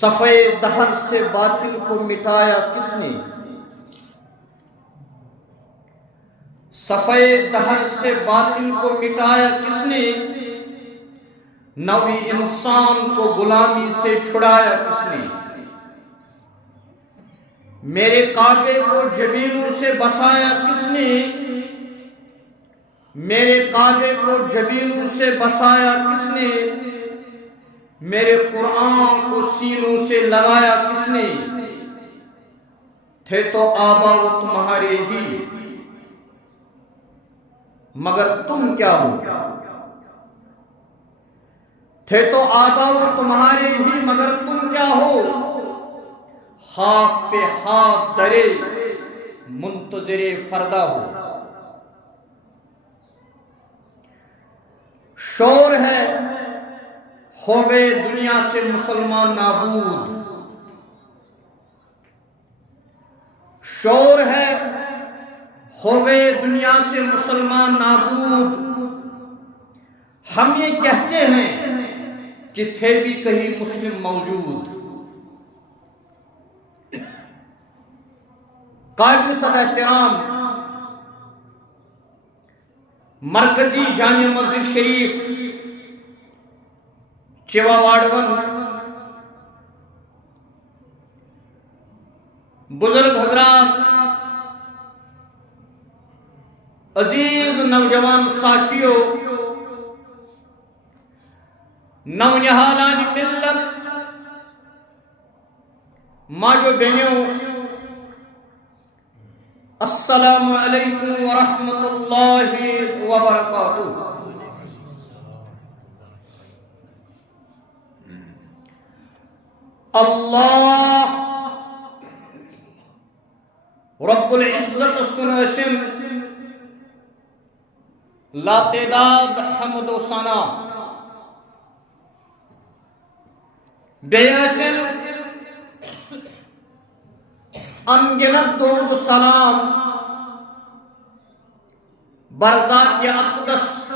صفحے دہر سے باطل کو مٹایا کس نے؟ صفحے دہر سے باطل کو مٹایا کس نے؟ نویں انسان کو غلامی سے چھڑایا کس نے؟ میرے کعبے کو جبینوں سے بسایا کس نے؟ میرے کعبے کو جبینوں سے بسایا کس نے؟ میرے قرآن کو سینوں سے لگایا کس نے؟ تھے تو آبا وہ تمہارے ہی، مگر تم کیا ہو؟ تھے تو آبا وہ تمہارے ہی، مگر تم کیا ہو؟ خاک پہ ہاتھ درے منتظر فردا ہو۔ شور ہے ہو گئے دنیا سے مسلمان نابود، شور ہے ہو گئے دنیا سے مسلمان نابود۔ ہم یہ کہتے ہیں کہ تھے بھی کہیں مسلم موجود۔ قابل صد احترام مرکزی جامع مسجد شریف چوا واڑون بزرگ حضرات، عزیز نوجوان ساتھیوں، نونہالان ملت، ماجو بہنوں، السلام علیکم ورحمۃ اللہ وبرکاتہ۔ اللہ رب العزت اسکن اسم لا تعداد حمد و ثنا بے اسم انگنت درود و سلام برذات اقدس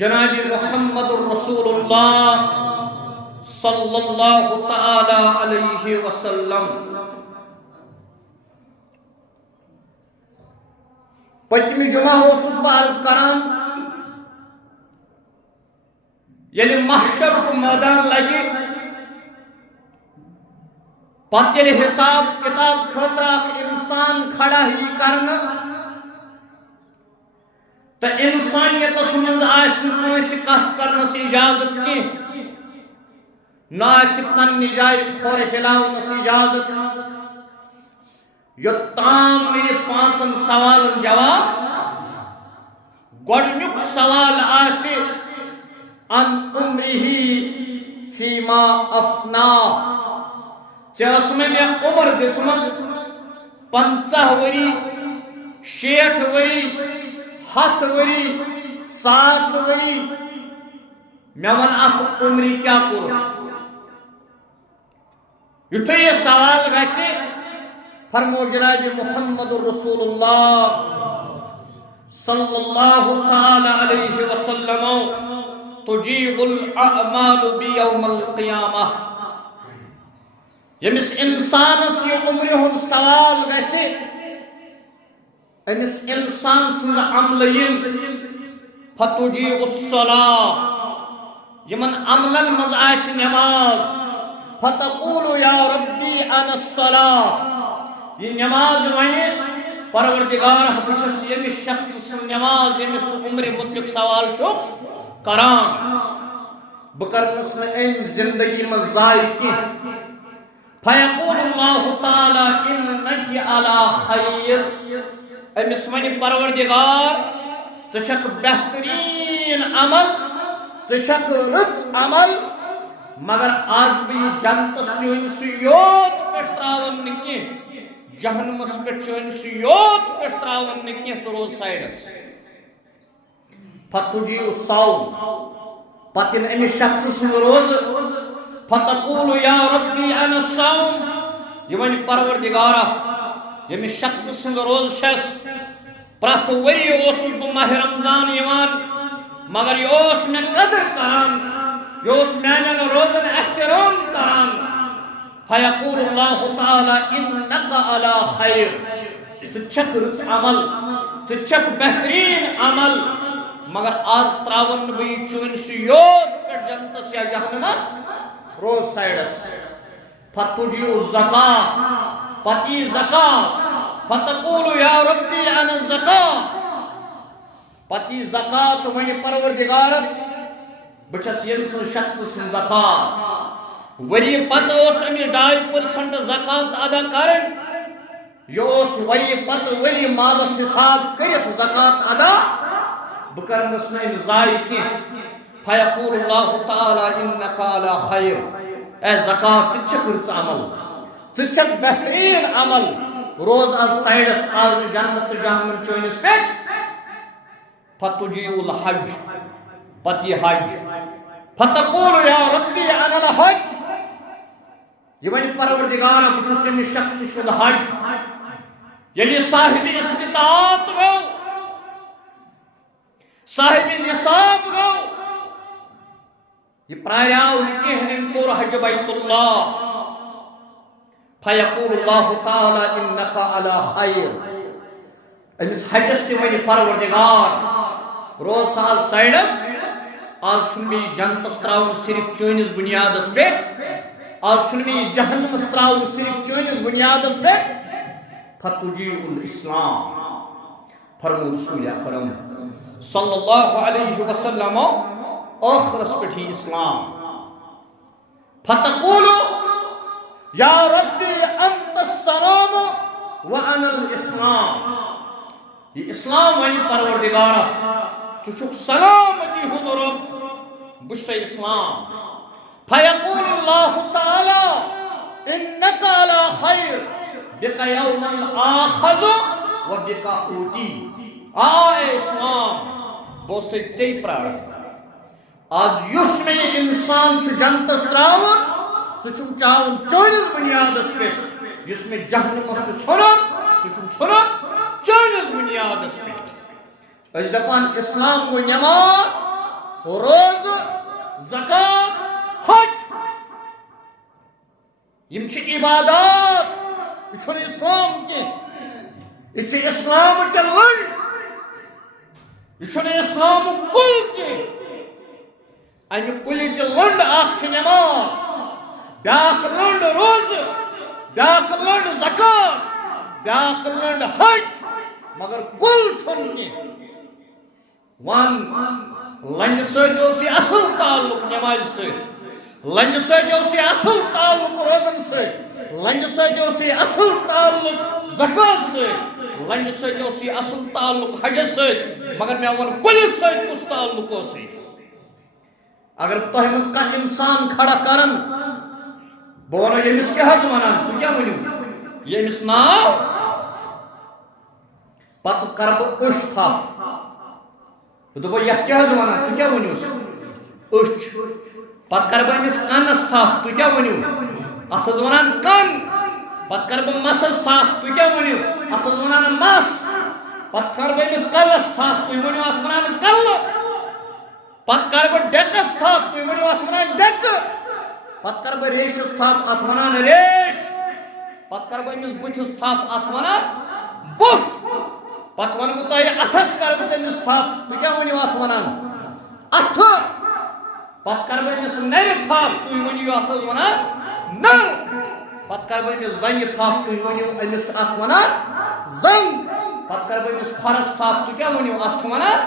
جناب محمد الرسول اللہ صلی اللہ تعالی علیہ وسلم۔ پتمی جمعہ اوسس بہ عرض کران، یعنی محشر کو میدان لگے پتہ ییٚلہِ حساب کتاب خٲطرٕ اکھ انسان کھڑا ہی کرنا تو انسانیتس منٛز آسہِ نہٕ کٲنٛسہِ کتھ کرنس اجازت کینٛہہ، نہ آسہِ پننہِ جایہِ کھۄر ہلاونس اجازت، یوٚتام نہٕ یہِ پانٛژن سوالن جواب۔ گۄڈنیُک سوال آسہِ ان عمرہ فیما افناہ، ژےٚ ٲسمےٚ مےٚ عمر دِژمٕژ 50 ؤری، 60 ؤری، 100 ؤری، 1000 ؤری، مےٚ وَن اتھ عمرِ کیٛاہ کوٚرُتھ؟ یُتھُے یہِ سوال گژھِ فرمو جناب محمد الرسول اللہ صلی اللہ تعالی علیہ وسلم تجیب الاعمال بیوم القیامہ۔ یمس انسانس یہ عمر ہند سوال گژھِ، امس انسان سند عمل ین فتجیب الصلاۃ، یمن عملن مز آسہِ نماز، فتقول یا ربی انا الصلاۃ، یہ نماز ونہِ پروردگار بہ چھُس ییٚمِس شخص سٕنٛز نماز ییٚمِس عمرِ متعلق سوال چھُ کران، بہٕ کرنس نہٕ أمۍ زندگی منٛز ضایع کینٛہہ۔ فیقول اللہ تعالی انک علی خیر، أمِس وَنہِ پروردگار ژٕ چھکھ بہترین عمل، ژٕ چھکھ رٕژ عمل، مگر آز بہٕ یہِ جنتس چٲنۍ سُہ یوت پٮ۪ٹھ تراون نہٕ کینٛہہ، جہنمس پٮ۪ٹھ چٲنۍ سُہ یوت پٮ۪ٹھ تراون نہٕ کینٛہہ، ژٕ روز سایڈس۔ فتجیع الصوم، پتہٕ یِنہٕ أمِس شخص سُنٛد روزٕ، فتقول یا ربی انا الصوم، یہ ونہِ پروردگارا ییٚمِس شخص سٕنٛز روزٕ چھس، پرٛٮ۪تھ ؤری اوسُس بہٕ ماہ رمضان یِوان، مگر یہِ اوس مےٚ قدر کران، یہِ اوس میانٮ۪ن روزن احترام کران، فیقول اللہ تعالی انک علی خیر تچک رچ عمل تچک بہترین عمل مگر آز تراون بی چون سیوت پر جنتس یا جہنمس روز سائڈس فتجی الزکاة پتی زکاة فتقول یا ربی عن الزکاة پتی زکاة ونی پروردگارس بچس یم سن شخص سن زکاة وری پت اس امی 2% زکاة ادا کرن یہ وری پت وری مالس حساب کرت زکاة ادا بکرنس نیم زائی کی فیقول اللہ تعالی انکا علی خیر اے زکاة تچک رچ عمل تچک بہترین عمل روز از سائڈس آز جنت جہنم چونس پیٹ فتجیع الحج پتی حج فتقول یا ربی عن الحج یہ ونی پروردگار بچس یمی شخص شد حج یعنی صاحب استطاعت گو صاحب نصاب گو یہ پراریاو کہنن کور حج بیت اللہ فیقول اللہ تعالی انکا علی خیر امس حجس تی ونی پروردگار روز ساز سائڈس آز شنمی جنتس تراؤن صرف چونس بنیادس پیٹ آز شنمی جہنمس تراؤن صرف چونس بنیادس پیٹ فتجیع الاسلام فرمو رسول اکرم صلی اللہ علیہ وسلم آخرس پٹھی اسلام فتقولو یا ربی انت السلام وانا الاسلام یہ اسلام ونی پروردگارہ تشک سلامتی ہن رب بش اسلام فیقول اللہ تعالی انک علی خیر بک یوما آخذ و بک اوتی آئے اسلام بوسے چی پرار آج یس میں انسان چھ جنتس تراؤن سچم چاون چونس بنیادس پیٹ یس میں جہنمس چھ ژھنن سچم ژھنن چونس بنیادس پیٹ اس دپان اسلام گو نماز روز زکات حج یم چھ عبادات یہ چھن اسلام کی یہ چھ اسلام چھ لنڈ یہ چھن اسلام کل کی امہ کلی چھ لنڈ اخ چھ نماز بیاکھ لنڈ روز بیاکھ لنڈ زکات بیاکھ لنڈ حج مگر کل چھن کی ون لنج سی اصل تعلق نماز ست لنج سی اصل تعلق روزن ست لنج سی اصل تعلق زکات ست لنج سی اصل تعلق حج ست مگر میں ون کل ست کس تعلق سی اگر تہ مز کا انسان کھڑا کرن بہ ونو یمس کیا حظ ونان تو کیا ونو یمس ناو پتہ کر بہ أچھ تھپ تو یہ کیا حظ ونان تو کیا ونوس أچھ پتہ کر بہ أمس کنس تھپ تو کیا ونو اتھ حظ ونان کن پتہ کر بہ مسس تھپ تو کیا ونو اتھ حظ ونان مس پتہ کر بہ أمس کلس تھپ تو ونو اتھ ونان کل پتہ کر بہ ڈیکس تھپ تو ونو اتھ ونان ڈیک پتہ کر بہ ریشس تھپ اتھ ونان ریش پتہ کر بہ أمس بُتھس تھپ اتھ ونان بُتھ پتہ ون بہ تۄہہِ اتھس کر بہ تٔمِس تھپ تُہۍ کیٛاہ ؤنِو اتھ ونان اتھٕ پتہ کر بہ أمِس نرِ تھپ تُہۍ ؤنِو اتھ حظ ونان نر پتہ کر بہ أمِس زنٛگہِ تھپ تُہۍ ؤنِو أمِس اتھ ونان زنٛگ پتہ کر بہ أمِس کھۄرس تھپ تُہۍ کیٛاہ ؤنِو اتھ چھُ ونان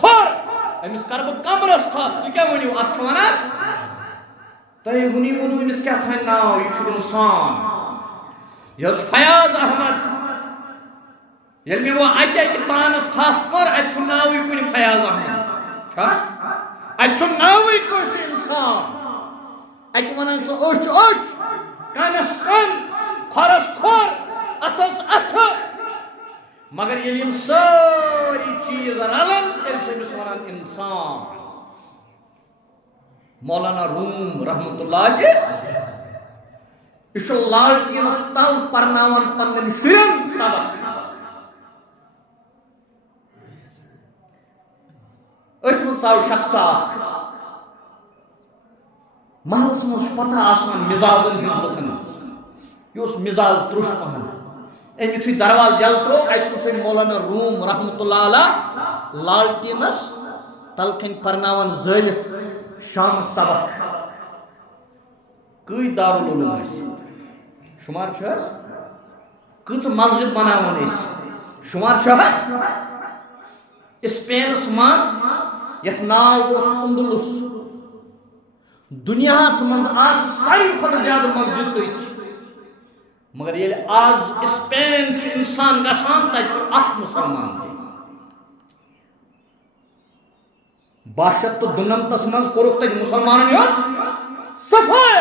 کھۄر أمِس کر بہ کمرس تھپ تُہۍ کیٛاہ ؤنِو اتھ چھُ ونان تۄہہِ ؤنِو أمِس کیٛاہ تھانۍ ناو یہِ چھُ اِنسان یہِ حظ چھُ فیاض احمد یل میں وہ اکہ تانس تھپ کر اتھ ناوی کن فیاض احمد چھا اتھ ناوی کس انسان اتہ ونان ژٕ أچھ أچھ کنس کن کھۄرس کھۄر اتھس اتھ مگر ییٚلہِ یِم سٲری چیٖز رلن تیٚلہِ چھِ أمِس ونان انسان مولانا روم رحمت اللہ یہ چھُ لالٹینس تل پرناوان پنن شُرٮ۪ن سبق أتھ منٛز آو شخص اکھ محلس منٛز چھُ پتہ آسان مزازن ہٕنٛز لُکن یہ مزاج ترش پہن ام یتھے دروازہ یل ترو ات وچھ مولانا روم رحمۃ اللہ علیہ لالٹینس تلکن پرناون زالت شام سبق کئی دارالعلوم اس شمار چھس کچھ مسجد بناون اس شمار چھس اسپینس مز یت ناو اس اندلس دنیا من ساروی کھت زیادہ مسجد تھی مگر یہ آز اسپین انسان گسان تک اخ مسلمان تھی 1297 مز کورک تک مسلمان صفایا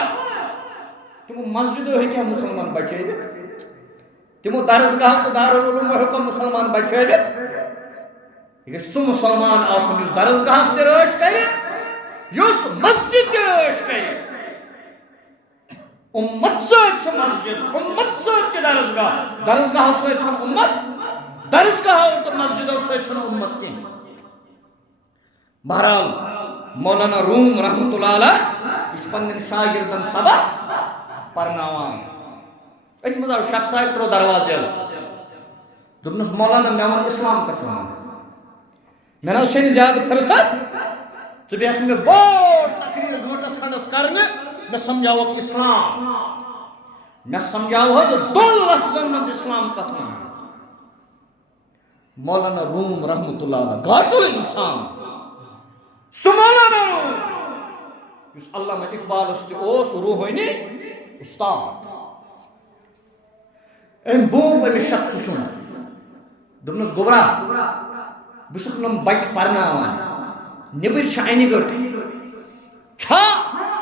تمو مسجد ہیکیا مسلمان بچائیت تمو درسگاہ تو دارالعلوم ہیکو مسلمان بچائیت یہ سو مسلمان آسن اس درسگاہ سے رٲچھ کرے یس مسجد تہ رٲچھ کرے امت سۭتۍ مسجد امت سۭتۍ درسگاہ درسگاہ سۭتۍ امت درسگاہ تو مسجدو سۭتۍ امت کی بہرحال مولانا روم رحمۃ اللہ علیہ اس پنن شاگردن سبق پرناوان ات مز آو شخص آئی ترو دروازہ دس مولانا مے ون اسلام کت ون مے نا چھ زیادہ فرصت ژٕ بیٹھ مے بوڑ تقریر گھنٹس کھنڈس کرنے مے سمجھاوک اسلام مے سمجھاو حظ دون لفظن مز اسلام کت ون مولانا روم رحمۃ اللہ علیہ گاٹو انسان سُہ مولانا روم یس علامہ اقبالس تہ اوس روحانی استاد ام بوب امس شخص سند دپنس گوبرا بہ چھُس نم بچہ پرناوان نبر چھ انہ گٹ چھا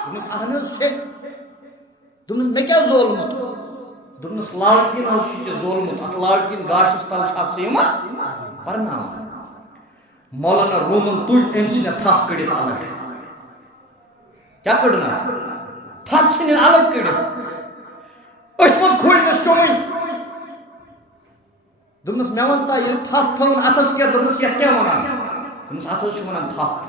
دپنس اہن حظ چھ دپنس مے کیا زولمت دپنس لالٹین حظ چھ ژےٚ زولمت اتھ لالٹین گاشس تل چھکھ ژٕ یِوان پرناوان مولانا رومن تُج أمۍ سٕنٛدِ تھپھ کٔڑِتھ الگ کیٛاہ کٔڑٕن اتھ تھپھ ژھٕنِن الگ کٔڑِتھ أتھۍ منٛز کھوٗلنس چومٕنۍ دوٚپنس مےٚ ون تا ییٚلہِ تھپھ تھٲوٕن اتھس کیٛاہ دوٚپنس یتھ کیٛاہ ونان دوٚپنس اتھ حظ چھِ ونان تھپھ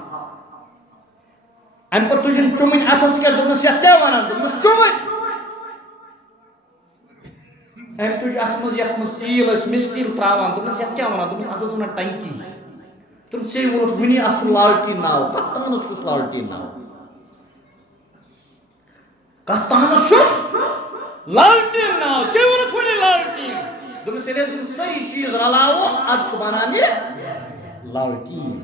امہِ پتہٕ تُجِن چومٕنۍ اتھس کیٛاہ دوٚپنس یتھ کیٛاہ ونان دوٚپنس چومٕنۍ أمۍ تُج اتھ منٛز یتھ منٛز تیٖل ٲسۍ مِس تیٖل تراوان دوٚپنس یتھ کیٛاہ ونان دوٚپنس اتھ حظ ونان ٹنکی تم ژےٚ ووٚنُتھ وٕنی اتھ چھُ لالٹیٖن ناو کتھ تانس چھُس لالٹیٖن ناو کتھ تانس چھُس لالٹیٖن ناو ژےٚ ووٚنُتھ وٕنی لالٹیٖن دوٚپنس ییٚلہِ أسۍ یِم سٲری چیٖز رلاوو ادٕ چھُ بنان یہِ لالٹیٖن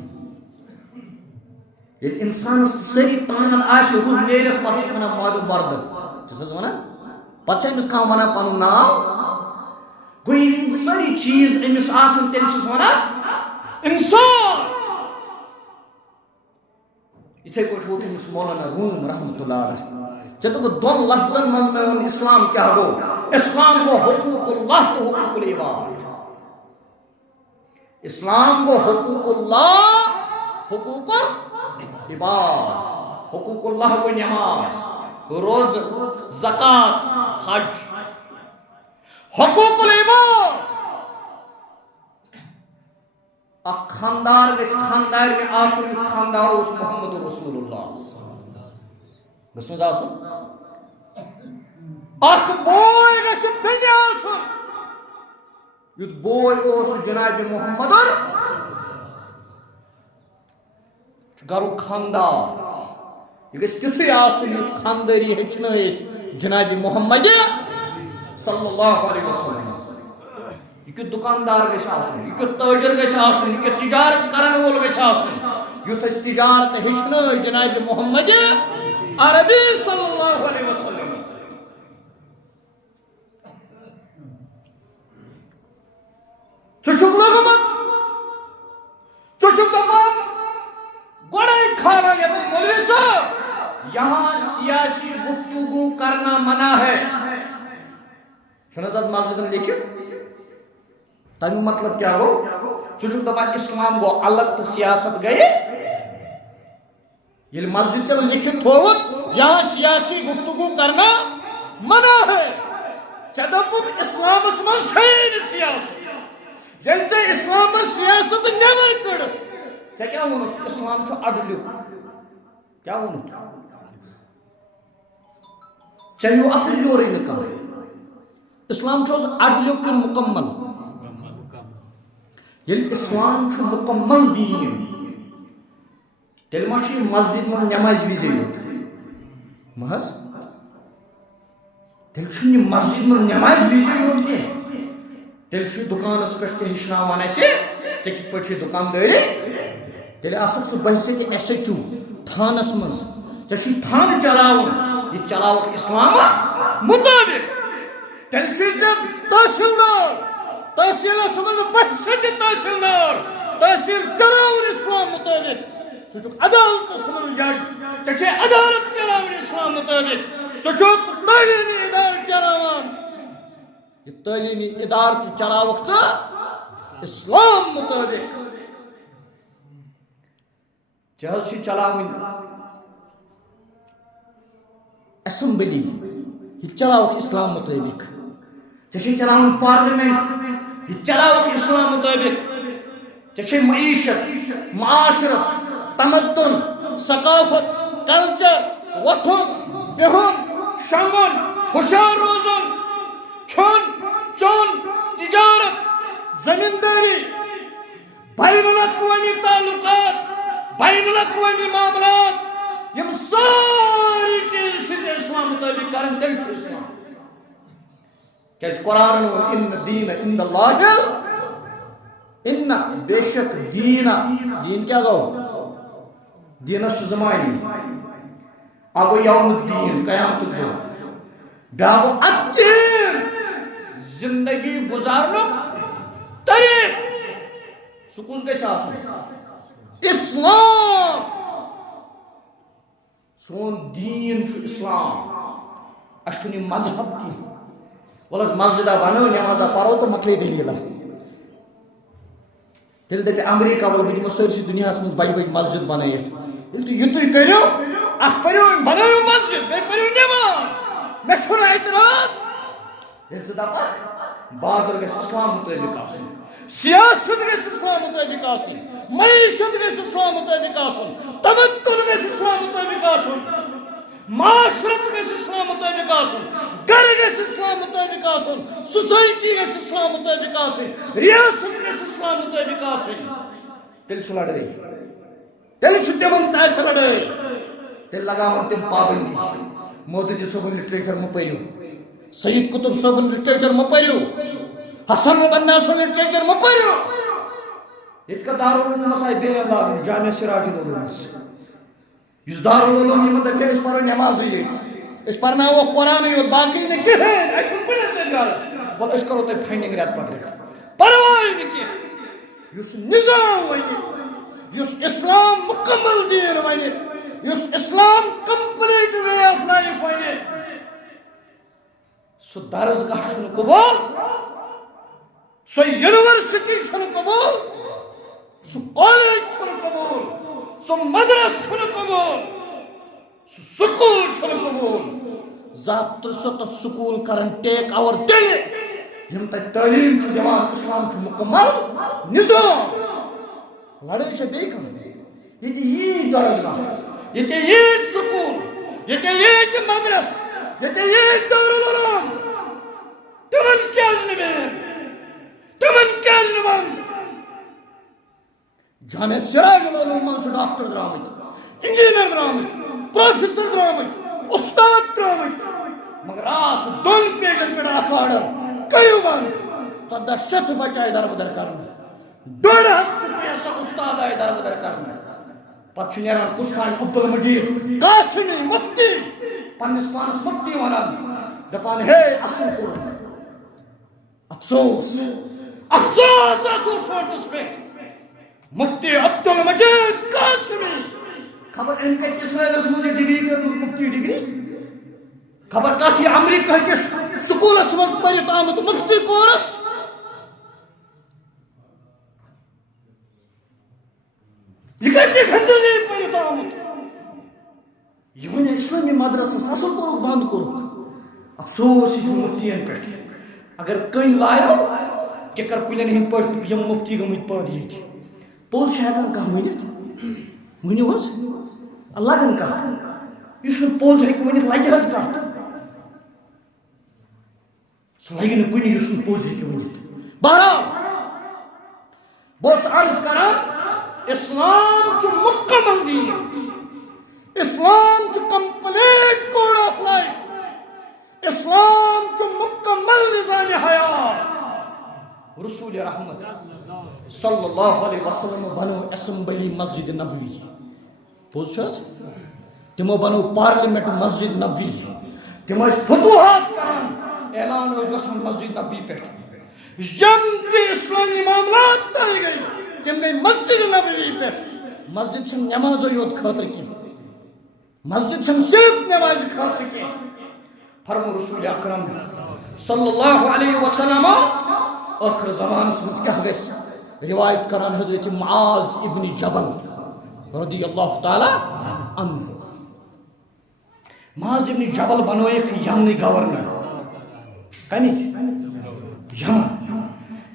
ییٚلہِ انسانس سٲری تانن آسہِ روح نیرس پتہٕ چھُ ونان مادٕ مردٕ چھُس حظ ونان پتہٕ چھِ أمِس کانٛہہ ونان پنُن ناو گوٚو ییٚلہِ یِم سٲری چیٖز أمِس آسن تیٚلہِ چھُس ونان انسان اتھے پٲٹھۍ ووت أمِس مولانا روم رحمۃ اللہ علیہ ژےٚ دوٚپُتھ دۄن لفظن منٛز مےٚ ووٚن اسلام کیٛاہ گوٚو اسلام گوٚو حقوق اللہ تہٕ حقوق العباد اسلام گوٚو حقوق اللہ حقوق العباد حقوق اللہ گوٚو نماز روزٕ زکات حج حقوق العباد اخ خاندار گژھِ خاندار میں آسن یُتھ خاندار اوس محمد رسول اللہ گژھِ نہٕ آسُن اخ بوے گژھِ بیٚنہِ آسُن یُتھ بوے اوس جناب محمد گرُک خاندار یہ گژھِ تیُتھُے آسُن یُتھ خاندٲری ہیٚچھنٲے أسۍ جناب محمد صلی اللہ علیہ وسلم یہ کیُتھ دکاندار گژھِ آسُن یہ کیُتھ تٲجر گژھِ آسُن یہ کیُتھ تجارت کرن وول گژھِ آسُن یُتھ أسۍ تجارت ہیٚچھنٲے جناب محمد عربی صلی اللہ علیہ وسلم ژٕ چھُکھ لوگمُت ژٕ چھُکھ دپان گۄڈے کھانا یتھ مولوی صاحب یہاں سیاسی گفتگو کرنا منع ہے چھُنہٕ حظ اتھ مسجدن لیکھِتھ تمیُک مطلب کیا گو ژٕ چھُکھ دپان اسلام گو الگ تو سیاست گئی ییٚلہِ مسجد چل لکھِتھ تھووُکھ یہاں سیاسی گفتگو کرنا منع ہے ژےٚ دوٚپُکھ اسلامس منٛز چھےٚ نہٕ سیاست ییٚلہِ ژےٚ اسلامس سیاست نٮ۪بر کٔڑٕتھ ژےٚ کیٛاہ ووٚنُتھ اسلام چھُ اڈٕلیُک کیٛاہ ووٚنُتھ ژےٚ ہیوٗ اپُز یورٕے نہٕ کانٛہہ اسلام چھوز عدل کن مکمل یل اسلام چھو مکمل دین تیل ماشی مسجد میں نماز ویزے ہوت محض تیل چھو مسجد میں نماز ویزے ہوت کی تیل چھو دکان اس پہ ہشناوان ایسے چکی پچھے دکانداری تیل آسک سو بحثے کہ ایسے چو تھانس منز چشی تھان چلاؤ یہ چلاؤ اسلام مطابق تیل چھو تحصیلدار تحصیل سمجھ بحثے تحصیلدار تحصیل چلاؤ اسلام مطابق چچوک عدالت سمجھ جج چچے عدالت چلاؤ اسلام مطابق چچوک تعلیمی ادار چلاوان یہ تعلیمی ادارت چلاوک تا اسلام مطابق چہل چھ چلاوین اسمبلی یہ چلاوک اسلام مطابق چھ چلاوین پارلیمنٹ یہ چلاوک اسلام مطابق چھ معیشت معاشرت تمدن ثقافت کلچر وطن بہن شمن ہوشیار روزن کھن چون تجارت زمینداری بین الاقوامی تعلقات بین الاقوامی معاملات یم ساری چیز سے اسلام مطابق کرن تیل چھو اسلام کیس قرآن ان دین عند اللہ ان بے شک دین کیا گو دین زمانی آگو یوم الدین قیامت الدین بیاگو الدین زندگی گزارنک طریق سکوز گئی آسن اسلام سون دین چھو اسلام اشنی مذہب کی ولس مسجدہ بنو نمازہ پڑھو تو مکلی دلیلہ تیل دے امریکہ ول بہ دمو سرسی دنیا من بج بج مسجد بنائت یل تھی کرو اخ پریو بنائیو مسجد بے پریو نماز مے چھُنہٕ اعتراض یل ژٕ دپکھ بازر گژھِ اسلام مطابق آسُن سیاست گژھِ اسلام مطابق آسُن معیشت گژھِ اسلام مطابق آسُن تمدن گژھِ اسلام مطابق آسُن معاشرت گژھِ اسلام مطابق آسُن گھر گژھِ اسلام مطابق آسُن سوسائٹی گژھِ اسلام مطابق آسٕنۍ ریاست گژھِ اسلام مطابق آسٕنۍ تیٚلہِ چھُ لڑٲے تیٚلہِ چھُ تِمن تہِ آسہِ لڑٲے تیٚلہِ لگاوان تِم پابندی مودودی صٲبُن لٹریچر مہ پٔرِو سید قطب صٲبُن لٹریچر مہ پٔرِو حسن بنا سُنٛد لٹریچر مہ پٔرِو ییٚتہِ کا دارالعلومس آیہِ بیٚیہِ لاگٕنۍ جامع سراج العلومس یُس دارالعلوم یِمن دپہِ أسۍ پرو نمازٕے ییٚتہِ أسۍ پرناووکھ قرآنٕے یوت باقٕے نہٕ کِہیٖنۍ اَسہِ چھُنہٕ کُنی ذٔریعہٕ غرض وَلہٕ أسۍ کرو تۄہہِ فنڈِنٛگ رٮ۪تہٕ پتہٕ رٮ۪تہٕ پرواے نہٕ کینٛہہ یُس نظام وَنہِ یُس اسلام مکمل دین وَنہِ یُس اسلام کمپلیٹ وے آف لائف وَنہِ سُہ درسگاہ چھُنہٕ قبوٗل سۄ یونیورسٹی چھُنہٕ قبوٗل سُہ کالیج چھُنہٕ قبوٗل سُہ مدرس چھُنہٕ قبوٗل سُہ سکوٗل چھُنہٕ قبوٗل ذات تُل سۄ تتھ سکوٗل کرن ٹیک اوور تیٚلہِ یِم تتہِ تعلیٖم چھُ دِوان اسلام چھُ مکمل نظام لڑٲے چھےٚ بیٚیہِ کانٛہہ ییٚتہِ ییٖتۍ درسگاہ ییٚتہِ ییٖتۍ سکوٗل ییٚتہِ ییٖتۍ مدرس ییٚتہِ ییٖتۍ دارالعلوم تِمن کیٛازِ نہٕ بین تِمن کیٛازِ نہٕ بنٛد جامع سراج العلوم منٛز چھُ ڈاکٹر درٛامٕتۍ انجیٖنر درٛامٕتۍ پروفیسر درٛامٕتۍ استاد درٛامٕتۍ مگر اتھ دۄن پیجن پٮ۪ٹھ اکھ آرڈر کٔرِو بنٛد 1400 بچہٕ آیہِ دربدر کرنہٕ 150 سُپیا سا استاد آیہِ دربدر کرنہٕ پتہٕ چھُ نیران کُستانۍ عبدالمجیٖد قاسمی مفتی پننِس پانس مفتی ونان دپان ہے اصل کوٚرُکھ افسوس افسوس اتھ ووٹس پٮ۪ٹھ مفتی عبدالمجیٖد قاسمی خبر أمۍ کتہِ اسرائیلس منٛز یہِ ڈگری کٔرمٕژ مفتی ڈگری خبر کتھ یہِ امریکہ کِس سکوٗلس منٛز پٔرِتھ آمُت مفتی کورس یہ کتہِ ہندوٗ پٔرِتھ آمُت یہ وَنہِ اسلامی مدرسس اصل کوٚرُکھ بنٛد کوٚرُکھ افسوس یہِ مفتین پٮ۪ٹھ اگر کٔنۍ لایو کِکر کُلٮ۪ن ہٕنٛدۍ پٲٹھۍ یِم مفتی گٔمٕتۍ پٲدٕ ییٚتہِ پوٚز چھُ ہٮ۪کان کانٛہہ ؤنِتھ ؤنِو حظ لگن کتھ یُس نہٕ پوٚز ہیٚکہِ ؤنِتھ لگہِ حظ کتھ سہ لگہ نا کن اس پوز ہیکہ ونت. بہرحال بہت عرض کران اسلام چھ مکمل دین, اسلام چھ کمپلیٹ کوڈ آف لائف, اسلام چھ مکمل نظام حیات. رسول رحمت صلی اللہ علیہ وسلم بنو اسمبلی مسجد نبوی, پوز چھس تمو بنو پارلیمنٹ مسجد نبوی, تم فتوحات کران, اعلان گھان مسجد نبوی پہ. یم تہ اسلامی معاملات طے گئی تم گئی مسجد نبوی پہ. مسجد چھ نماز یوت خاطر کی, مسجد چھ صرف نماز خاطر کی. فرمو رسول اکرم صلی اللہ علیہ وسلم آخر زمانس مز کیا گس, روایت کران حضرت معاذ ابن جبل رضی اللہ تعالی عنہ. معاذ ابن جبل بنویک یمنی گورنر,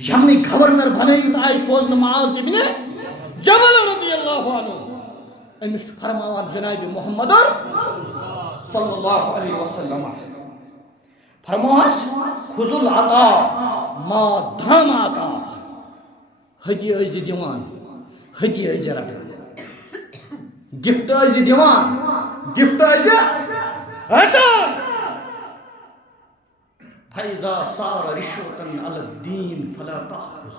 یمنی گورنر بنائیت آئی سوزن معاذ ابن جبل رضی اللہ عنہ. امس فرماوان جناب محمد صلی اللہ علیہ وسلم فرماس خذ العطا ما دام عطا, ہدی ٲسۍ دِوان ہدی ٲسۍ رٹان, گفٹ ٲسۍ دِوان گفٹ ٲسۍ رٹان. فیضا صار رشوتن علی الدین فلا تاخذ,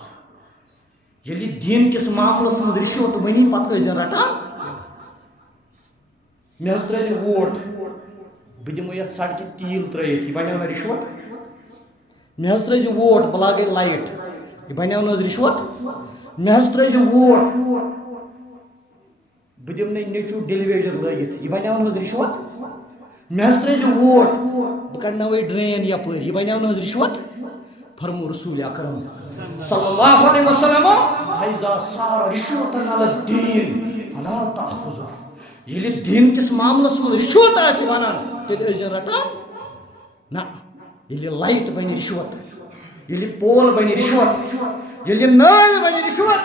ییٚلہِ دیٖن کِس معاملس منٛز رشوت ؤنی پتہٕ ٲسۍ رٹان. مےٚ حظ ترٛٲے زِ ووٹ, بہٕ دِمو یتھ سڑکہِ تیٖل ترٲیِتھ, یہِ بنیو نا رشوت. مےٚ حظ ترٛٲے زِ ووٹ, بہٕ لاگے لایٹ, یہِ بنیو نہٕ حظ رشوت. مےٚ حظ ترٛٲے زِ ووٹ, بہٕ دِمنَے نیٚچوٗ ڈیلیویجر لٲگِتھ, یہِ بنیو نہٕ حظ رشوت. مےٚ حظ ترٛٲے زِ ووٹ, بہٕ کڑناوے ڈرین یپٲرۍ, یہِ بنیو نہٕ حظ رشوت. فرمو رسول اکرم صلی اللہ علیہ وسلم فیضا صار رشوتن علی الدین فلا تاخذ, ییٚلہِ دیٖن کِس معاملس منٛز رشوت آسہِ ونان تیٚلہِ ٲسۍ رٹان نہ. ییٚلہِ لایٹ بنہِ رشوت, ییٚلہِ پول بنہِ رشوت, ییٚلہِ نٲلۍ بنہِ رشوت,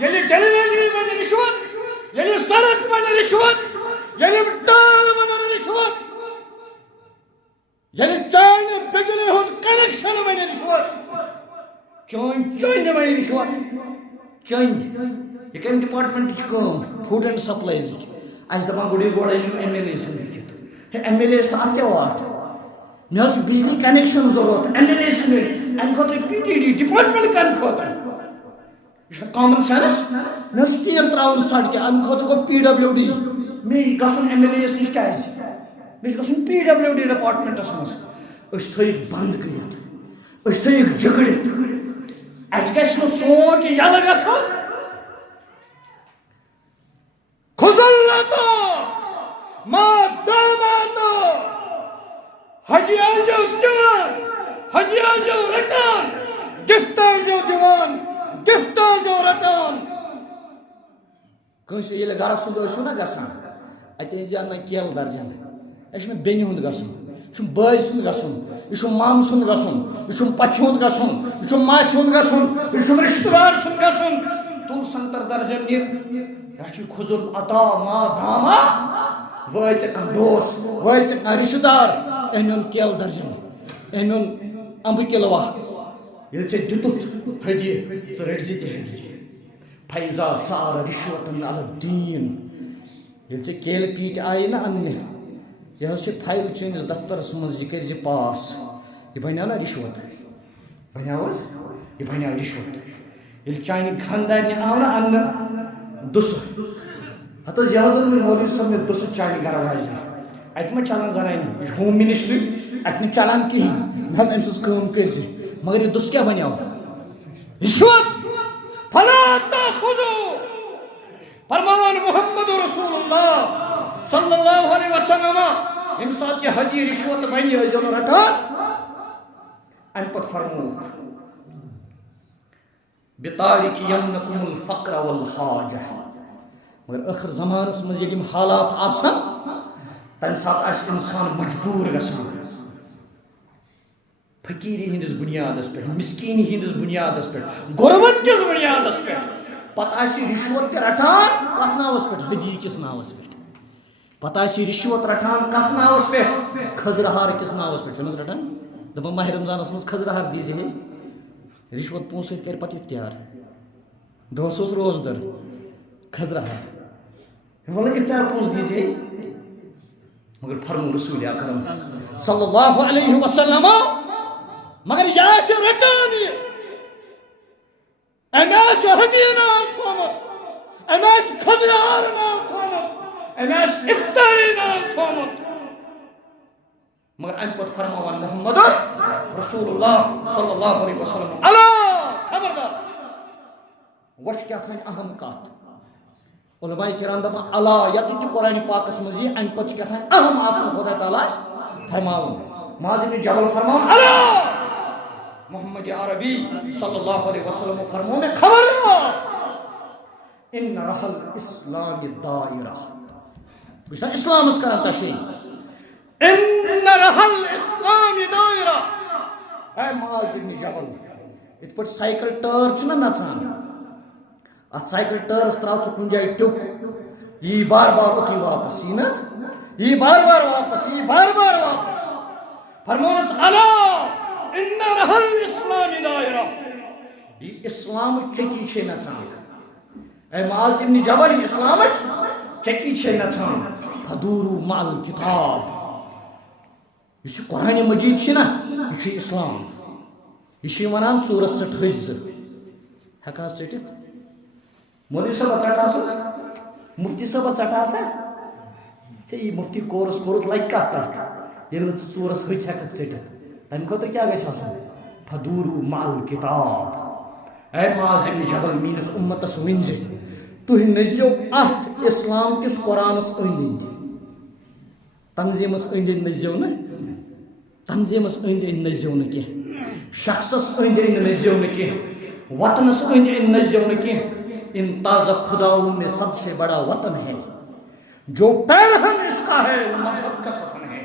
ییٚلہِ ڈیلیوری بنہِ رشوت, ییٚلہِ سڑک بنہِ رشوت, ییٚلہِ ٹال بنن رشوت, ییٚلہِ چانہِ بجلی ہُنٛد کنیکشن بنہِ رشوت, چٲنۍ بنہِ رشوت. چٲنۍ یہ کم ڈپارٹمنٹ کٲم, فوڈ اینڈ سپلائز. اَسہِ دپان گۄڈٕ گۄڈٕ أنِو ایم ایل اے سُنٛد لیکھِتھ, ہے ایم ایل اے یس اَتھ کیٛاہ واتھ, مےٚ حظ چھُ بجلی کنیکشن ضروٗرت, ایم ایل اے سٕنٛدۍ اَمہِ خٲطرٕ پی ٹی ڈی ڈپارٹمنٹ کَمہِ خٲطرٕ, یہِ چھُنہٕ کامن سینس. مےٚ حظ چھُ تیٖل ترٛاوُن سڑکہِ, اَمہِ خٲطرٕ گوٚو پی ڈبلیو ڈی. مےٚ گژھُن ایم ایل اے یس نِش کیٛازِ, مےٚ چھُ گژھُن پی ڈبلیو ڈی ڈپارٹمنٹس منٛز. أسۍ تھٲیِکھ بنٛد کٔرِتھ, أسۍ تھٲیِکھ جگڑِتھ, اَسہِ گژھِ نہٕ سونٛچ یَلہٕ گژھُن. ہدی ٲسۍزیو دِوان, ہدی ٲسۍزیو رٹان, گفٹ ٲسۍزیو دِوان, گفٹ ٲسۍزیو رٹان. کٲنٛسہِ ییٚلہِ گرس سُنٛد ٲسِو نا گژھان, اَتہِ ٲسۍزِ اَنان کیلہٕ درجن. یہِ چھُ مےٚ بیٚنہِ ہُنٛد گژھُن, یہِ چھُم بٲے سُنٛد گژھُن, یہِ چھُم مامہٕ سُنٛد گژھُن, یہِ چھُم پۄپھِ ہُنٛد گژھُن, یہِ چھُم ماسہِ ہُنٛد گژھُن, یہِ چھُم رشتہٕ دار سُنٛد گژھُن. تُل 70 درجن نہِ, یہِ چھُ خُذ العطا ما داما. وٲے ژےٚ کانٛہہ دوس, وٲے ژےٚ کانٛہہ رشتہٕ دار, أمِن کیلہٕ درجن, أمِن اَمبہٕ کِلوہ, ییٚلہِ ژےٚ دِتُتھ ہدیہِ ژٕ رٔٹزِ تہِ ہدیہِ. فیضا صار رشوتن علی الدین, ییٚلہِ ژےٚ کیلہٕ پیٖٹۍ آیہِ نا اَننہِ, یہِ حظ چھِ فایل چٲنِس دفترس منٛز, یہِ کٔرۍزِ پاس. یہِ بنیو نا رشوت, بنیو حظ, یہِ بنیو رشوت. ییٚلہِ چانہِ خانٛدارنہِ آو نا اَننہٕ دُسہٕ, ہتھ حظ یہِ حظ اوٚن وۄنۍ مولوی صٲب مےٚ دُسہٕ چانہِ گرٕ واجنہِ, اتہِ ما چلان زنانہِ, یہِ چھُ ہوم منسٹری, اتہِ نہٕ چلان کِہیٖنۍ. نہ حظ أمۍ سٕنٛز کٲم کٔرۍزِ, مگر یہِ دُسہٕ کیٛاہ بنیو رشوت. فلا تاخذوا, فرماوان محمد رسول اللہ صلی اللہ علیہ وسلم ییٚمہِ ساتہٕ یہِ ہدی رشوت بنہِ ٲسۍزیو نہٕ رٹان. امہِ پتہٕ فرمووُکھ بِطارِقِ یمنکم الفقر والحاجہ. مگر ٲخر زمانس منٛز ییٚلہِ یِم حالات آسن, تمہِ ساتہٕ آسہِ اِنسان مجبوٗر گژھان فقیٖری ہٕنٛدِس بُنیادس پٮ۪ٹھ, مِسکیٖنی ہٕنٛدِس بُنیادس پٮ۪ٹھ, غُربت کِس بُنیادس پٮ۪ٹھ. پتہٕ آسہِ رشوت تہِ رٹان کتھ ناوس پٮ۪ٹھ, ہدی کِس ناوس پٮ۪ٹھ. پتہٕ آسہِ رشوت رٹان کتھ ناوس پٮ۪ٹھ, خٔزرٕہار کِس ناوس پٮ۪ٹھ. چھُنہٕ حظ رٹان, دپان ماہ رمضانس مز خزرہار دیزِ ہے رشوت پونسہٕ سۭتۍ کر پتہٕ اختیار دۄہس اوس روزدر خزرہار وَلہٕ اختیار پونسہٕ دیزِ ہے مگر فرمو رسول اکرم صلی اللہ علیہ وسلم مگر یہ آسہِ رٹان یہ أمۍ آسہِ ہدیہ ناو تھومُت أمۍ آسہِ خزرہار ناو تھومُت أمۍ آسہِ اختیاری ناو تھومُت مگر امہ پتہٕ فرماوان محمد رسول اللہ صلی اللہ علیہ وسلم اللہ خبردار وچھ کیا تھا اہم کات علماء کرام دپان اللہ یتھ تہ قرآن پاکس مز یہ امہ پتہٕ کیا تھا اہم آسان خدا تعالیٰ فرماون معاذ بن جبل فرماون اللہ محمد عربی صلی اللہ علیہ وسلم فرمو میں خبردار ان رحل اسلام دائرہ بچا اسلام اس کران تشریح ان رحل اسلام دائرہ اے معاذ بن جبل ات پٹ سائیکل ٹر چھنا نژان ات سائیکل ٹرس تراو ژٕ کُنہِ جایہِ ٹیوٚک یی بار بار اوٚتُے واپس یی نہ یی بار بار واپس یی بار بار واپس فرمونس اللہ ان رحل اسلام دائرہ یہ اسلام چکی چھے نژان اے معاذ بن جبل یہ اسلام چکی چھے نژان فدورو مع الکتاب یہ قرآن مجید چھ نا یہ اسلام یہ ونان ژورس ژٹ حج زٕ ہیکا ژٹِتھ مولوی صاحب ژٹاسس مفتی صاحب ژٹاسا یہ مفتی کورس کورت لگہِ کتھ تتھ ییٚلہِ نہٕ ژٕ ژورس حج ہیککھ ژٹِتھ تمہ خٲطرٕ کیٛاہ گژھِ آسُن فدورو مع الکتاب اے معاذ بن جبل میٲنِس اُمتس ؤنۍ زِ تُہۍ نٔژِو اتھ اسلام کِس قرآنس أنٛدۍ أنٛدۍ تنظیٖمس أنٛدۍ أنٛدۍ نٔژِو نہٕ تنظیٖمس أنٛدۍ أنٛدۍ نٔژِو نہٕ کینٛہہ شخصس أنٛدۍ أنٛدۍ نٔژِو نہٕ کینٛہہ وطنس أنٛدۍ أنٛدۍ نٔژِو نہٕ کینٛہہ ان تازہ خداؤں میں سب سے بڑا وطن ہے جو پیرہن اس کا ہے وہ مذہب کا کفن ہے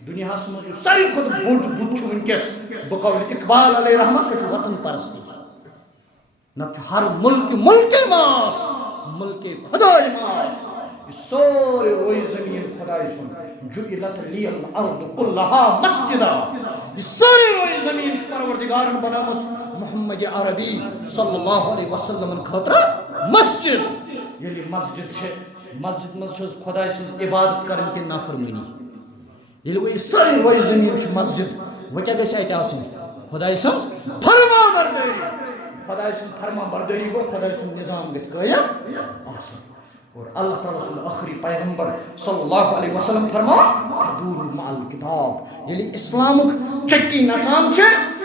دنیا میں ساری خود بوڑ بت ونکس بقول اقبال علیہ رحمہ سہ وطن پرستی نت ہر ملک ماس ملک خدائے ماس یہ سورے روئی زمین خدائے سن جعلت لی الارض كلها مسجدا یہ سارے روئی زمین پروردگارن بنامت محمد عربی صلی اللہ علیہ وسلم خاطر مسجد یلی مسجد چھ مسجد مز خدا سن عبادت کرن کی نافرمانی یلی وہ سارے روئی زمین چھ مسجد وہ کیا گژھِ اتہ آسن خدا سن فرما برداری خدا سن فرما برداری گو خدا سن نظام گژھِ قائم آسن اور اللہ تعالیٰ صلی آخری پیغمبر صلی اللہ علیہ وسلم فرما حضور مع الکتاب یلی اسلام چکی نژان چھ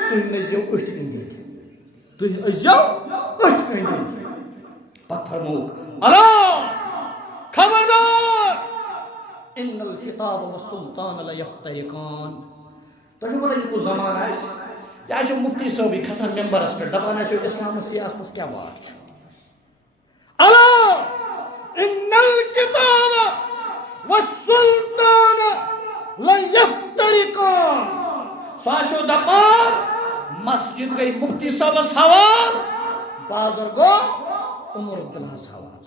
تُہۍ نٔژِو أتھۍ أنٛدۍ أنٛدۍ تُہۍ أژۍزیو أتھۍ أنٛدۍ أنٛدۍ پتہٕ فرمووُکھ اللہ خبردار ان الکتاب والسلطان لیفترقان تۄہہِ چھُو پتہ یہِ کُس زمانہٕ آسہِ یہِ آسیو مفتی صٲبٕے کھسان ممبرس پٮ۪ٹھ دپان آسیو اسلامس سیاستس کیٛاہ وات چھُ اللہ ان الکتاب والسلطان لیفترقان سُہ آسیو دپان مسجد گئی مفتی صٲبس حوال بازر گوٚو عمر عبداللہس حوال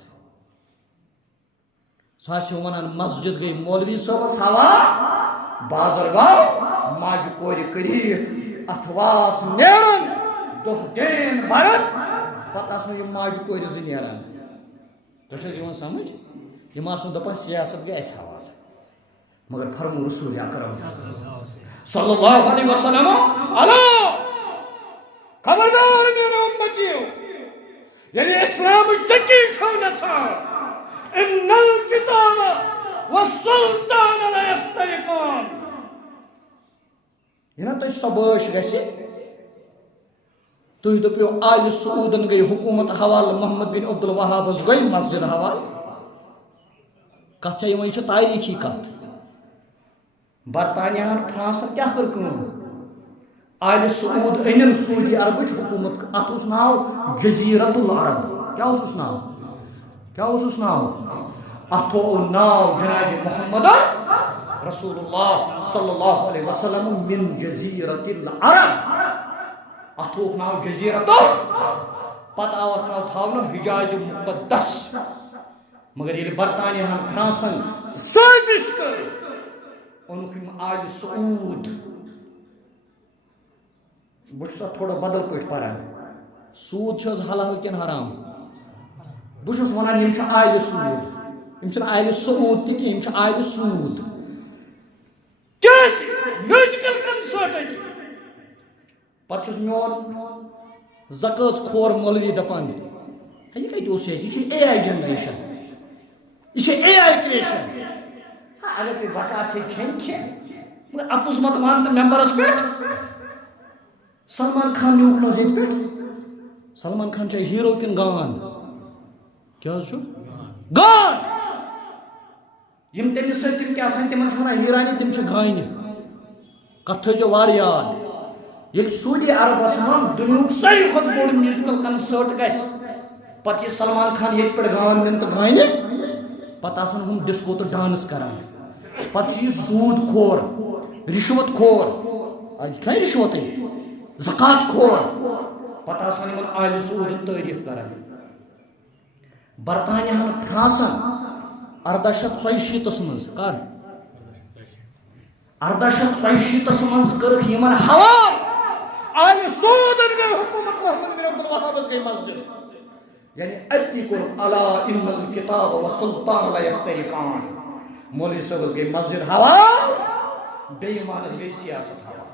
سُہ آسیو ونان مسجد گئی مولوی صٲبس حوال بازر گوٚو ماجہِ کورِ کٔرِتھ اتھواس نیران دۄہ دین بران پتہٕ آسنو یِم ماجہِ کورِ زٕ نیران تۄہہِ چھِ حظ یِوان سمجھ یِم آسنو دپان سیاست گٔے اَسہِ حوالہٕ مگر فرمو رسول اکرم صلی اللہ علیہ وسلم اللہ خبردار میرے امتیو یعنی اسلام چکی چھو نژان ان الکتاب والسلطان لیفترقان یہ نا تُہۍ سۄ بٲش گژھِ تُہۍ دٔپِو آلِ سعوٗدن گٔے حکوٗمت حوالہٕ محمد بن عبد الوہابس گٔے مسجد حوالہٕ کتھ چھےٚ یِوان یہِ چھِ تاریٖخی کتھ برطانیہن فرانسن کیٛاہ کٔر کٲم آلِ سعوٗد أنِن سعوٗدی عربٕچ حکوٗمت اتھ اوس ناو جزیرت العرب کیٛاہ اوسُس ناو کیٛاہ اوسُس ناو اتھ تھوٚو ناو جناب محمد رسول اللہ صلی اللہ علیہ وسلم من جزیرت العرب اتھ تھوٚوُکھ ناو جزیرت پتہٕ آو اتھ ناو تھاونہٕ حجاز مقدس مگر ییٚلہِ برطانیہن فرانسن سٲزش کٔر اوٚنُکھ یِم آلِ سعوٗد بہت تھوڑا بدل پہ پران سود حلال کن حرام بہت ونان یم آیل سود یم آیل سعود تہ کی یم آیل سود میوزیکل کنسرٹ پتہ میون زکات کھور مولوی دپان یہ کتہ اس یہ اے آئی جنریشن یہ اے آئی کریشن اگر ٹھیک زکات کھین کھین اپز مت مان تو ممبرس پہ سلمان خان نیوک نوز یہ پہ سلمان خان چاہے ہیرو کن گان کیا گان یم تمس ستم کیا تھان تمن ونان ہیرانی تم گانہ کت تھو وار یاد یل سعودی عربس من دنیک ساروی کھت بوڑ میوزیکل کنسرٹ گھس پتہ یہ سلمان خان یہ پہ گان دن تو گانہ پتہ آسان ہم ڈسکو تو ڈانس کران پتہ یہ سود کھور رشوت کھور آج رشوت زکات کھور پتہ آسان یمن آیل سعودن تعریف کران برطانیہ فرانسن 1864 مز کر 1864 مز کرک یمن حوال آیل سعودن گئی حکومت محمد بن عبد الوہابس گئی مسجد یعنی اتی کرک الا ان الکتاب والسلطان لا یفترقان مولوی صاحبس گئی مسجد حوال بے ایمانس گئی سیاست حوال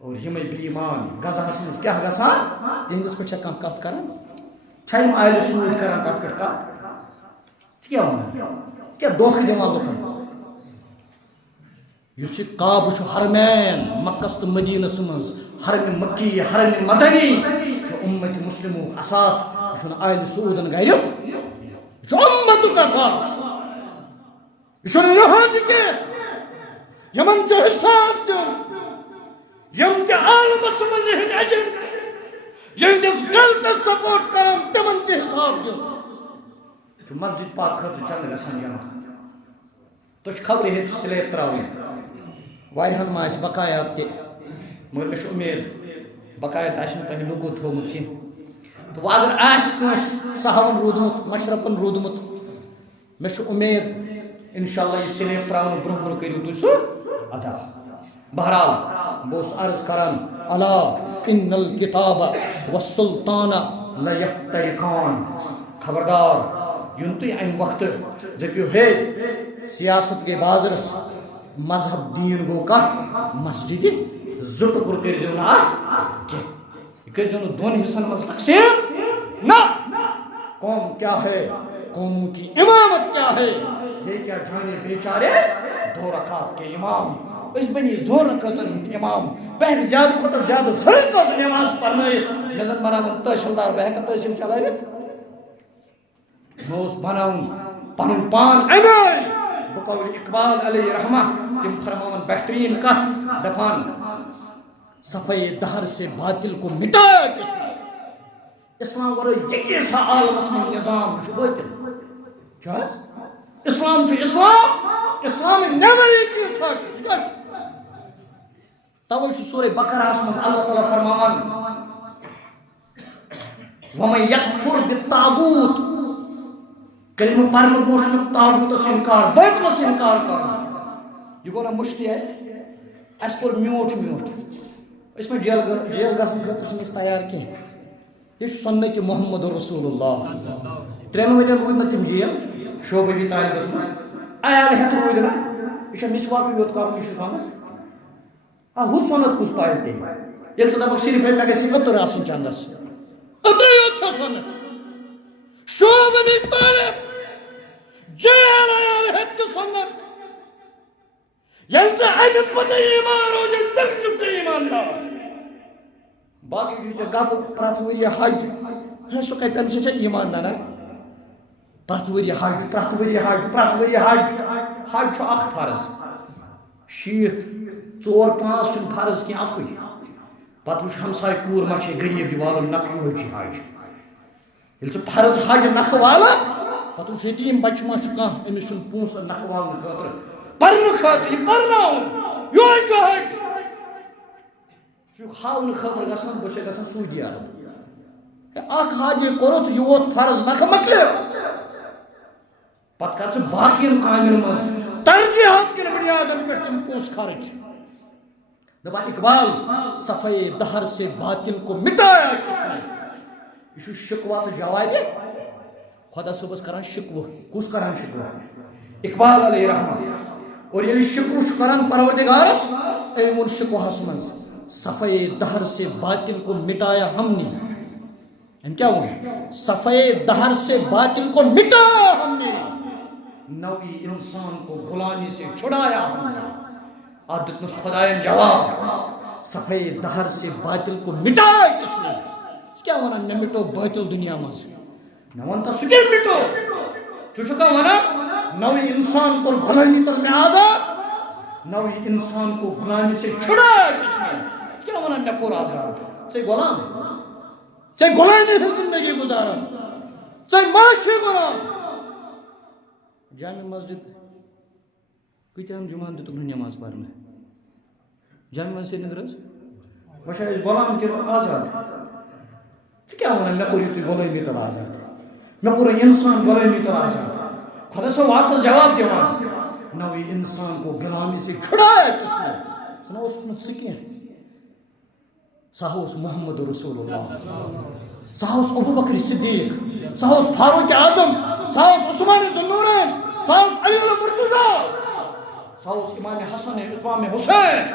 اور یمے بے ایمان غزہس مز کیا گژھان تہندس پہ کھانا کت کران چھم آیل سود کران تر پہ کت کیا ونان کیا دھوکہ دِوان لُکن اس کعبہ حرمین مکس تو مدینس مز حرم مکی حرم مدنی امت مسلمو اساس یہ آیل سعودن گھرک یہ امتک اساس یہ یہاں یمن جو حساب دن یم تہ عالمس مز یہ ایجنٹ یہندس غلطس سپورٹ کران تمن تہ حساب دن مسجد پاک خاطر چند گژھان جمع تو خبر ہے سلیب تراؤن واریہن ما بقایات تہ مگر مے امید بقایات آسن تہ لوگو تھومت کی تو اگر آس کنس صحابن رودمت مشرفن رودمت مے امید انشاءاللہ یہ سلیب تراؤن برہ برہ کریو تھی سو ادا بہرحال بہس عرض کران الا ان الکتاب والسلطان لا یفترقان خبردار یون تھی ام وقت دپیو ہے سیاست گئی بازرس مذہب دین گو کت مسجد زٹ کر کرزو نا ات کی کرزو نا دون حصن مز تقسیم نہ قوم کیا ہے قوموں کی امامت کیا ہے یہ کیا جانے بیچارے 2 رکعت کے امام اس بنی زور قصر امام پہلے زیادہ کھت زیادہ سر قصر نماز پڑھنائت نظر بناون تحصیلدار بہن تحصیل چلائت موس بناون پنن پان امی بقول اقبال علیہ رحمہ تم فرماون بہترین کت دپان صفائی دہر سے باطل کو مٹایا کس نے اسلام ورائے یہ کیسا عالم میں نظام باطل کیا اسلام اسلام اسلام نیور یہ کیسا توے سورہ بقرہ میں اللہ تعالیٰ فرمان وَمَن يَكْفُرْ بِالطَّاغُوتِ کلمہ پرنہ برونٛٹھ طاغوتس انکار باطلس انکار کرنا یہ گوٚو نا مشتی اس پور میوٹ اس میں جیل گژھن خٲطرٕ چھِنہٕ أسۍ تیار کینٛہہ یہ سنت محمد رسول اللہ 3 ؤرین روٗدۍ نہٕ تِم جیل شعبہٕ طالبس منٛز عیال ہیٚتھ روٗدۍ نہٕ یہ چھا مسواکٕے یوت کرُن یہ چھُ سنت ہُہ سنت کُس پایہِ تیٚلہِ ییٚلہِ ژٕ دپکھ صرف مےٚ گژھِ عطر آسُن چندس عطرے یوت چھا سنت شعبہٕ طالب جیل عیال ہیٚتھ چھِ سنت ییٚلہِ ژٕ امہِ پتہٕ ایمان روزِ تیٚلہِ چھُکھ ژٕ ایماندار باقی چھُ ژےٚ گبہٕ پرٛٮ۪تھ ؤرۍ یہِ حج ہے سُہ کتہِ تمہِ سۭتۍ چھا ایمان نہ پرٛٮ۪تھ ؤرۍ یہِ حج پرٛٮ۪تھ ؤرۍ یہِ حج پرٛٮ۪تھ ؤرۍ یہِ حج حج چھُ اکھ فرض 4-5 چھُنہٕ فرض کینٛہہ اکُے پتہٕ وٕچھ ہمساے کوٗر ما چھے غریٖب یہِ والُن نکھٕ یِہوٚے چھُ حج ییٚلہِ ژٕ فرض حج نکھٕ والکھ پتہٕ وٕچھ یتیٖم بچہِ ما چھُ کانٛہہ أمِس چھُنہٕ پونٛسہٕ نکھٕ والنہٕ خٲطرٕ پرنہٕ خٲطرٕ یہِ پرناوُن یِہوٚے چھُ حج چھُکھ ہاونہٕ خٲطرٕ گژھان بہٕ چھُسے گژھان سعوٗدی عرب اکھ حاجے کوٚرُتھ یہِ ووت فرض نکھٕ مۄکلیو پتہٕ کر ژٕ باقین کامٮ۪ن منٛز ترجیحات کٮ۪ن بُنیادن پٮ۪ٹھ تِم پونٛسہٕ خرٕچ دپان اقبال صفحے دہر سے باطل کو مٹایا کس نے. یہ شکوہ تو جواب خدا صبح کران شکوہ. کس کران شکوہ؟ اقبال علیہ رحمہ. اور یہ شکوہ کران پروردگارس ایمون شکوہس منز صفحے دہر سے باطل کو مٹایا ہم نے. ہم کیا ہوں؟ صفحے دہر سے باطل کو مٹایا ہم نے، نوی انسان کو غلامی سے چھڑایا ہم نے. عادت نس خدایان جواب صفحے دہر سے باطل کو مٹایا کس نے. اس کیا وانا نہ مٹو باطل دنیا مز نہ ونتا سکے مٹو. چکا وانا نوی انسان کو غلامی تل میں آزاد، نوی انسان کو غلامی سے چھڑایا کس نے. اس کیا وانا نہ پور آزاد. سے غلام، سے غلامی سے زندگی گزارن، سے معاشی غلام. جامع مسجد کتن جمعہ دتک نماز پڑھنے جامع مسجد نگرس وشا اس غلام کے آزاد. کیا ونان مے کوری تھی غلامی تل آزاد، مے کور انسان غلامی تل آزاد. خدا صاحب واپس جواب دیوان نوی انسان کو غلامی سے چھڑایا کس نے. سنا اس میں سکیں سہوس محمد رسول اللہ، سہوس ابو بکر صدیق، سہوس فاروق اعظم، سہوس عثمان ذوالنورین، سہوس علی المرتضی، سہوس امام حسن امام حسین،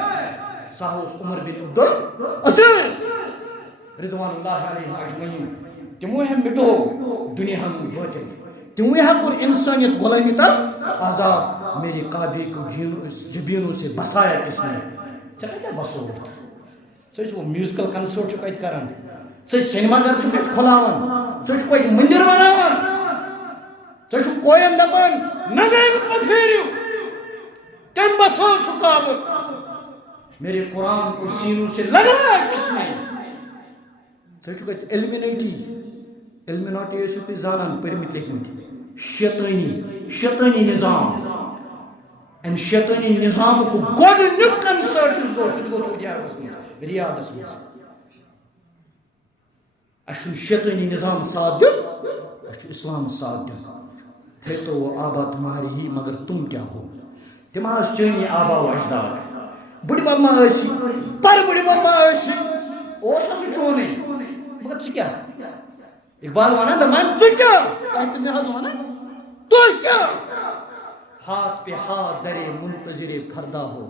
سہوس عمر بن عبدالعزیز رضوان اللہ علیہ اجمعین. تمو ہم مٹو دنیا ہم باطل، تمو ہم کور انسانیت غلامی تل آزاد. میری کعبے کو جبینوں سے بسایا کس نے. چلے کیا بسو ثو میوزیکل کنسرٹ کت کران، ثو سینما گھر کت کھلاوان، ثو کت مندر بناوان، ثو کوین دپان نگے پھیریو کم بسو سکابت. میرے قرآن کو سینوں سے لگایا کس نے. ثو کت ایلمیناٹی ایسو پہ زانان پرمت لیکمت شیطانی نظام. ام شیطانی نظام کو گۄڈنیُک کنسرٹ یُس گوٚو سُہ تہِ گوٚو سعودی عربس منٛز ریاضس منٛز. اَسہِ چھُنہٕ شیطانی نظام ساتھ دیُن، اَسہِ چھُ اسلام ساتھ دیُن. ہے تو وہ آبا تمہاری ہی مگر تم کیا ہو. تِم حظ چٲنی آبا و اجداد. بٕڈِ مما ٲسی پر بٕڈِ مما ٲسی اوس سُہ چونُے مگر ژٕ کیٛاہ. اقبال ونان دپان ژٕ کیٛاہ تۄہہِ تہٕ مےٚ حظ ونان تُہۍ کیٛاہ. ہاتھ پہ ہاتھ درے منتظر فردا ہو.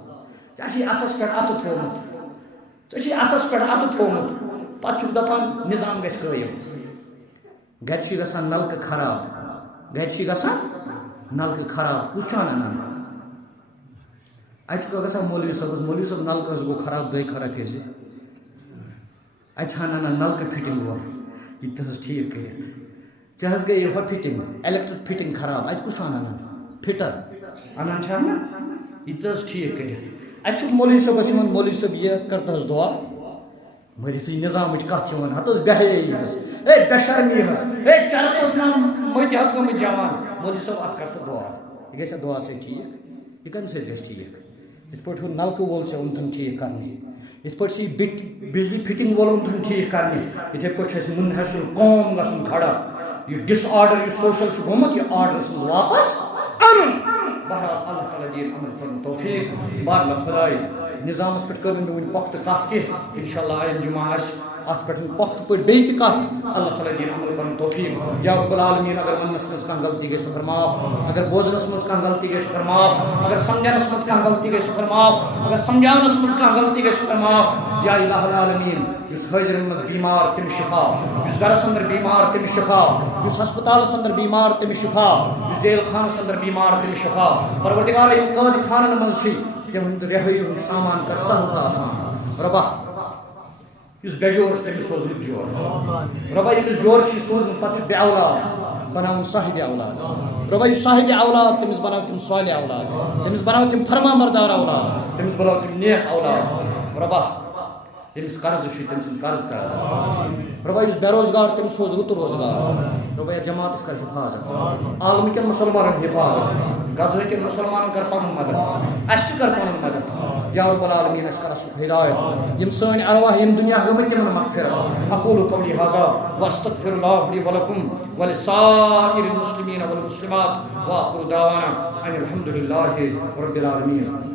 ژےٚ اتھس پٮ۪ٹھ اتھٕ تھومُت، ژےٚ اتھس پٮ۪ٹھ اتھٕ تھومُت پتہٕ چھُکھ دپان نظام گژھِ قٲیِم. گرِ چھِ گژھان نلکہٕ خراب، گرِ چھِ گژھان نلکہٕ خراب. کُس چھُ انان؟ اتہِ چھُکھ گژھان مولوی صٲبس، مولوی صٲب نلکہٕ حظ گوٚو خراب دۄیہِ خٲرا کٔرزِ. اتہِ چھُ انان نلکہٕ فِٹنگ وول یہِ تہِ حظ ٹھیٖک کٔرِتھ. ژےٚ حظ گٔیے ہۄ فِٹنگ الیکٹرک فِٹنگ خراب، اتہِ کُس چھُ انان؟ فِٹر انان چھا نا یہ تہ ٹھیک کرت. اتھ مولوی صٲبس یوان مولوی صٲب یہ کرتا حظ دعا مٔرِتھ نظامٕچ کتھ یوان ہتھ حظ بہیٲیی حظ اے بے شرمی حظ اے چرسس نا مٔتۍ حظ گٔمٕتۍ جوان. مولوی صٲب اتھ کر تہٕ دعا یہ گژھِ دعا سۭتۍ ٹھیک. یہ کمہِ سۭتۍ گژھِ ٹھیک؟ یِتھ پٲٹھۍ ہُہ نلکہٕ وول ژےٚ اوٚنتھن ٹھیک کرنہِ، یِتھ پٲٹھۍ چھِ بجلی فِٹنگ وول اوٚنتھن ٹھیک کرنہِ، یِتھے پٲٹھۍ چھُ اَسہِ منحصر قوم گژھُن کھڑا. یہ ڈس آرڈر یہ سوشل چھُ گوٚمُت یہ آرڈرس منٛز واپس انُن. بہرحال اللہ تعالیٰ دین عمل کرن توفیق. بارلا خداے نظامس پہ کر ون پختہ کت کی انشاءاللہ آئین جمعہ ات پہ پختہ پہ بیٚیہِ تہِ کت اللہ تعالیٰ دین عمل کرن توفیق. یا رب العالمین اگر وننس مز کانٛہہ غلطی گژھِ سُہ کر معاف، اگر بوزنس مز کانٛہہ غلطی گژھِ سُہ کر معاف، اگر سمجھنس مز کانٛہہ غلطی گژھِ سُہ کر معاف، اگر سمجھاونس مز کانٛہہ غلطی گژھِ سُہ کر معاف. یا الہ العالمین یُس حٲضرن مز بیمار تٔمِس شفا، یُس گرس اندر بیمار تٔمِس شفا، یُس ہسپتالس اندر بیمار تٔمِس شفا، یُس جیل خانس اندر بیمار تٔمِس شفا. پروردگارا یِم قٲدۍ خانن منٛز چھِ تِہُنٛد رہٲیی ہُنٛد سامان کر سہل تہٕ آسان. رۄبا یُس بے جور چھُ تٔمِس سوز رُت جور. رۄبا ییٚمِس جور چھُ سوزمُت پتہٕ چھُ بے اولاد بناوُن صاحبِ اولاد. رۄبا یُس صاحبِ اولاد تٔمِس بناو تِم صالح اولاد، تٔمِس بناو تِم فرمان بردار اولاد، تٔمِس بناو تِم نیک اولاد. رۄبا ییٚمِس قرض چھُ تٔمۍ سُنٛد قرض کر ادا. رۄبا یُس بے روزگار تٔمِس سوز رُت روزگار. رۄبا یتھ جماعتس کر حفاظت، عالمہٕ کٮ۪ن مُسلمانن حفاظت، غزہ کٮ۪ن مُسلمانن کر پنُن مدد، اَسہِ تہِ کر پنُن مدد. یا رب العالمین اَسہِ کر اصلُک ہدایت. یِم سٲنۍ ارواح ییٚمہِ دُنیا گٔمٕتۍ تِمن مغفرت. اقول قولی ھذا واستغفر اللہ لی ولکم ولسائر المسلمین والمسلمات واخر دعوانا ان الحمد للہ رب العالمین.